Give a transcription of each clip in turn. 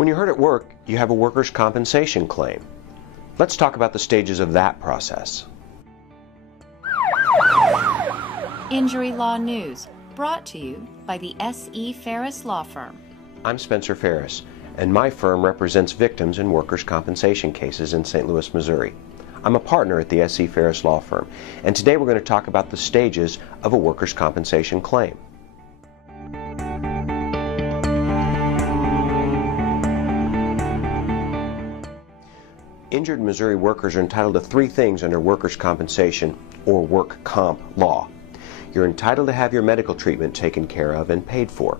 When you're hurt at work, you have a workers' compensation claim. Let's talk about the stages of that process. Injury Law News, brought to you by the SE Farris Law Firm. I'm Spencer Farris, and my firm represents victims in workers' compensation cases in St. Louis, Missouri. I'm a partner at the SE Farris Law Firm, and today we're going to talk about the stages of a workers' compensation claim. Injured Missouri workers are entitled to three things under workers' compensation or work comp law. You're entitled to have your medical treatment taken care of and paid for.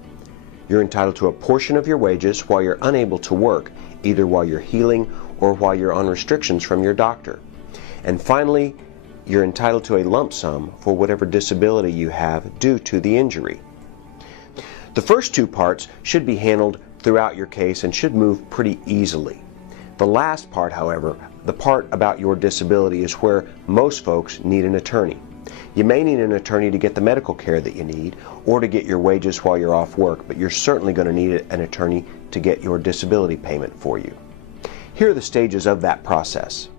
You're entitled to a portion of your wages while you're unable to work, either while you're healing or while you're on restrictions from your doctor. And finally, you're entitled to a lump sum for whatever disability you have due to the injury. The first two parts should be handled throughout your case and should move pretty easily. The last part, however, the part about your disability, is where most folks need an attorney. You may need an attorney to get the medical care that you need or to get your wages while you're off work, but you're certainly going to need an attorney to get your disability payment for you. Here are the stages of that process.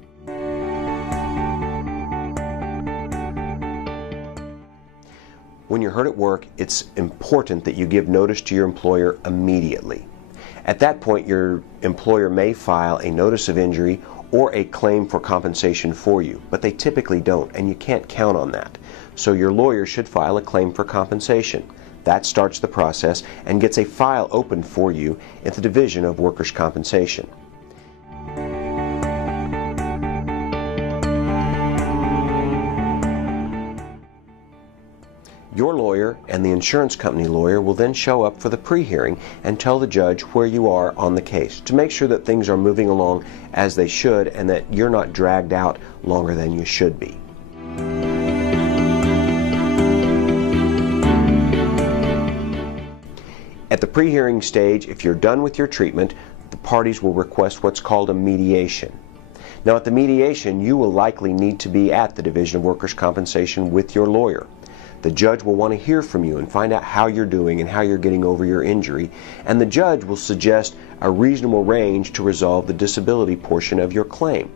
When you're hurt at work, it's important that you give notice to your employer immediately. At that point, your employer may file a notice of injury or a claim for compensation for you, but they typically don't, and you can't count on that. So your lawyer should file a claim for compensation. That starts the process and gets a file opened for you at the Division of Workers' Compensation. Your lawyer and the insurance company lawyer will then show up for the pre-hearing and tell the judge where you are on the case to make sure that things are moving along as they should and that you're not dragged out longer than you should be. At the pre-hearing stage, if you're done with your treatment, the parties will request what's called a mediation. Now, at the mediation, you will likely need to be at the Division of Workers' Compensation with your lawyer. The judge will want to hear from you and find out how you're doing and how you're getting over your injury, and the judge will suggest a reasonable range to resolve the disability portion of your claim.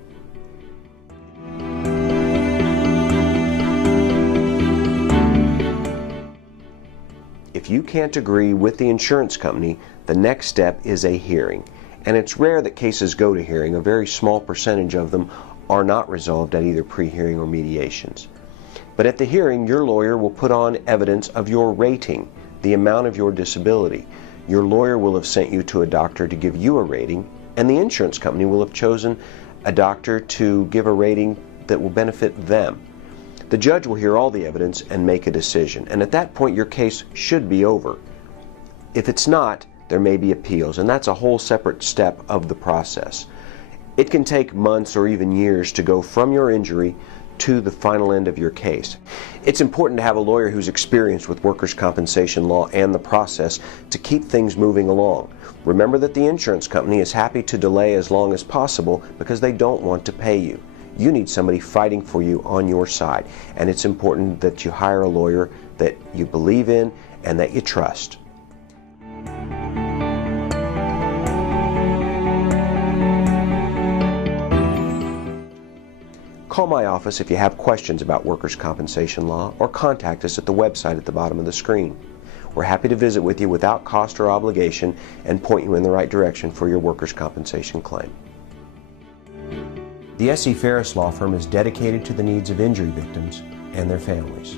If you can't agree with the insurance company, the next step is a hearing. And it's rare that cases go to hearing. A very small percentage of them are not resolved at either pre-hearing or mediations. But at the hearing, your lawyer will put on evidence of your rating, the amount of your disability. Your lawyer will have sent you to a doctor to give you a rating, and the insurance company will have chosen a doctor to give a rating that will benefit them. The judge will hear all the evidence and make a decision, and at that point your case should be over. If it's not, there may be appeals, and that's a whole separate step of the process. It can take months or even years to go from your injury to the final end of your case. It's important to have a lawyer who's experienced with workers' compensation law and the process to keep things moving along. Remember that the insurance company is happy to delay as long as possible because they don't want to pay you. You need somebody fighting for you on your side, and it's important that you hire a lawyer that you believe in and that you trust. Call my office if you have questions about workers' compensation law, or contact us at the website at the bottom of the screen. We're happy to visit with you without cost or obligation and point you in the right direction for your workers' compensation claim. The SE Farris Law Firm is dedicated to the needs of injury victims and their families.